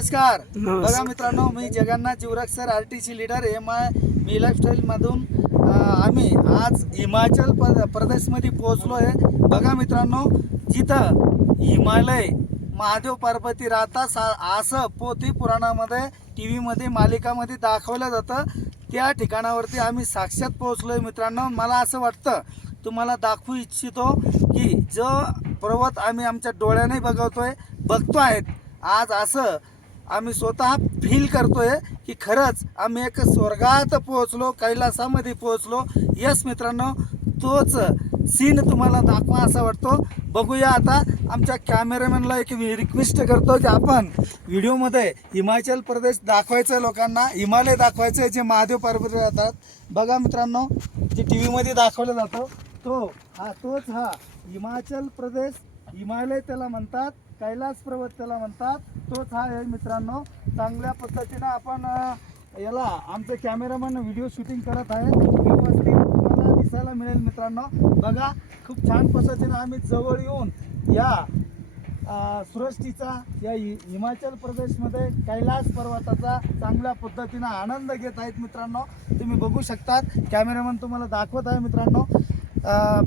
नमस्कार. बघा मित्रांनो मी Jagannath Jivraj sir R T C leader M I Mi lifestyle मधून अं, आम्ही आज हिमाचल प- प्रदेशमध्ये पोहोचलो आहे बघा मित्रांनो जिथं हिमालय महादेव पार्वती राहतात सा- असं पोथी पुराणामध्ये टी व्हीमध्ये मालिकामध्ये दाखवलं जातं. त्या ठिकाणावरती आम्ही साक्षात पोहोचलो आहे मित्रांनो. मला असं वाटतं तुम्हाला दाखवू इच्छितो की जो पर्वत आम्ही आमच्या डोळ्याने बघवतोय बघतो आहेत. आज असं आम्ही स्वतः फील करतोय की खरंच आम्ही एक स्वर्गात पोहोचलो कैलासामध्ये पोहोचलो. यस मित्रांनो तोच सीन तुम्हाला दाखवा असा वाटतो. बघूया आता आमच्या कॅमेरामॅनला एक रिक्वेस्ट करतो की आपण व्हिडिओमध्ये हिमाचल प्रदेश दाखवायचं आहे लोकांना. हिमालय दाखवायचं आहे जे महादेव पर्वत राहतात. बघा मित्रांनो जे टी व्हीमध्ये दाखवलं जातं तो हा तोच हा हिमाचल प्रदेश हिमालय त्याला म्हणतात कैलास पर्वत त्याला म्हणतात. तोच हा आहे मित्रांनो चांगल्या पद्धतीनं आपण याला आमचे कॅमेरामॅन व्हिडिओ शूटिंग करत आहे व्यवस्थित तुम्हाला दिसायला मिळेल मित्रांनो. बघा खूप छान पद्धतीनं आम्ही जवळ येऊन या सृष्टीचा या हिमाचल प्रदेशमध्ये कैलास पर्वताचा चांगल्या पद्धतीनं आनंद घेत आहेत मित्रांनो. तुम्ही बघू शकतात. कॅमेरामॅन तुम्हाला दाखवत आहे मित्रांनो.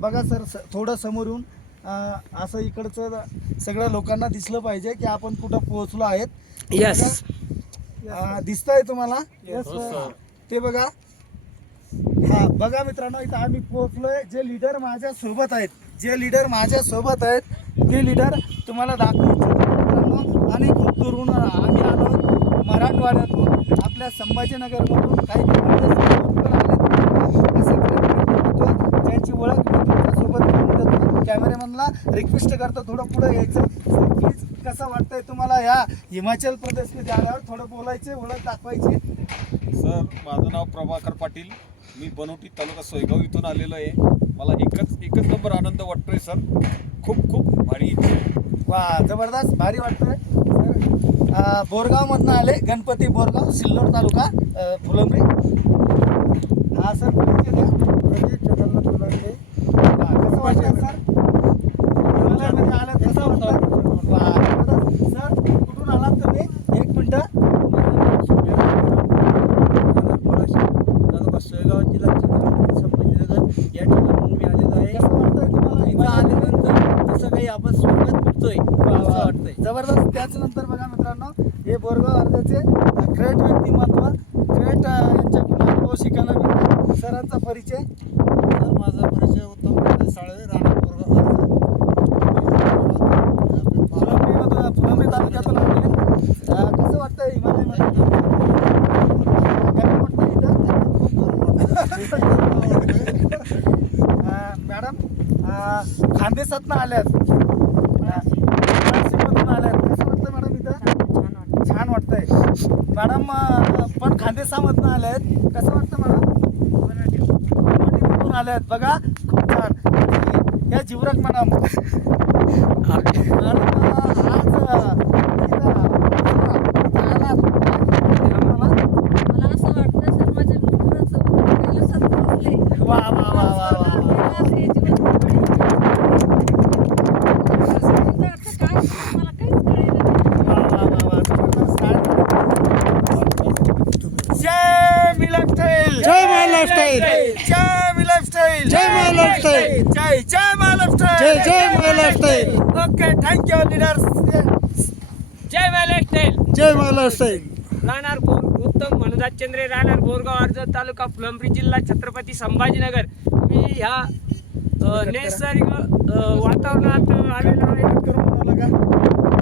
बघा सर स- थोडं समोर येऊन. असं इकडचं सगळ्या लोकांना दिसलं पाहिजे की आपण कुठं पोहोचलो आहेत. यस अं, दिसतंय तुम्हाला? Yes, sir. ते बघा. हा बघा मित्रांनो इथं आम्ही पोहोचलोय. जे लीडर माझ्या सोबत आहेत जे लीडर माझ्या सोबत आहेत ते लीडर तुम्हाला दाखवू इच्छितो. मित्रांनो आणि खूप दुरून आम्ही आलो मराठवाड्यातून. आपल्या संभाजीनगरमधून काही कॅमेरे पण आलेत. असे great व्यक्तिमत्व ज्यांची ओळख मी तुमच्यासोबत करून कॅमेरामॅनला रिक्वेस्ट करतो थोडं पुढे यायचं. प्लीज कसं वाटतंय तुम्हाला या हिमाचल प्रदेशमध्ये आल्यावर थोडं बोलायचे ओळख दाखवायची? सर माझं नाव प्रभाकर पाटील. मी बनवटी तालुका सोयगाव इथून आलेलो आहे. मला एकच एकच नंबर आनंद वाटतोय सर. खूप खूप भारी. वा जबरदस्त भारी वाटतंय. सर बोरगाव मधनं आले गणपती बोरगाव सिल्लोड तालुका फुलंब्री. हा सर कसं वाटतंय सर हिमालयामध्ये आलात कसं वाटतं वा, जबरदस्त. सर कुठून आलात तुम्ही एक मिनटं तालुका सोयगाव जिल्हा छत्रपती संभाजीनगर या ठिकाणून मी आलेलो आहे कसं वाटतंय तुम्हाला इथं हिमालय आल्यानंतर जसं काही आपण स्वर्गात फिरतोय असं वाटतंय. जबरदस्त. त्याच्यानंतर बघा मित्रांनो हे बोरगाव अर्जाचे ग्रेट व्यक्तिमत्व ग्रेट यांच्याकडून अनुभव शिकायला मिळतो सरांचा परिचय. माझा परिचय उत्तम प्रदेश साळवे राणा बोरगाव फुलंब्रीमधून फुलंब्री तालुक्यातून आलेले अं, कसं वाटतंय हिमालयमध्ये गरम वाटतं इथं? अं, मॅडम अं, खानदेशातनं आल्यात. अं, नाशिकमधून आल्यात. कसं वाटतं मॅडम इथं? छान वाटतंय. मॅडम पण खानदेशामधनं आल्या आहेत कसं वाटतं मॅडम? आल्या आहेत बघा खूप छान. या जीवरक मॅडम. आज पोहोचले. वा वा वा वा वा कैलास हे जीवन कैलासाचा अर्थ काय मला काहीच कळेना नाही. वा वा वा वा जबरदस्त काय जय मी लाईफस्टाईल जय माय लाईफस्टाईल. जय मी लाईफस्टाईल जय माय लाईफस्टाईल. जय जय माय लाईफस्टाईल जय जय my lifestyle. Okay thank you leaders जय महाराष्ट्र जय माय लाईफस्टाईल राहणार बोर उत्तम मनोजात चंद्रे राहणार बोरगाव अर्जत तालुका फुलंब्री जिल्हा छत्रपती संभाजीनगर. मी ह्या नैसर्गिक वातावरणात आलेलो आहे. लगा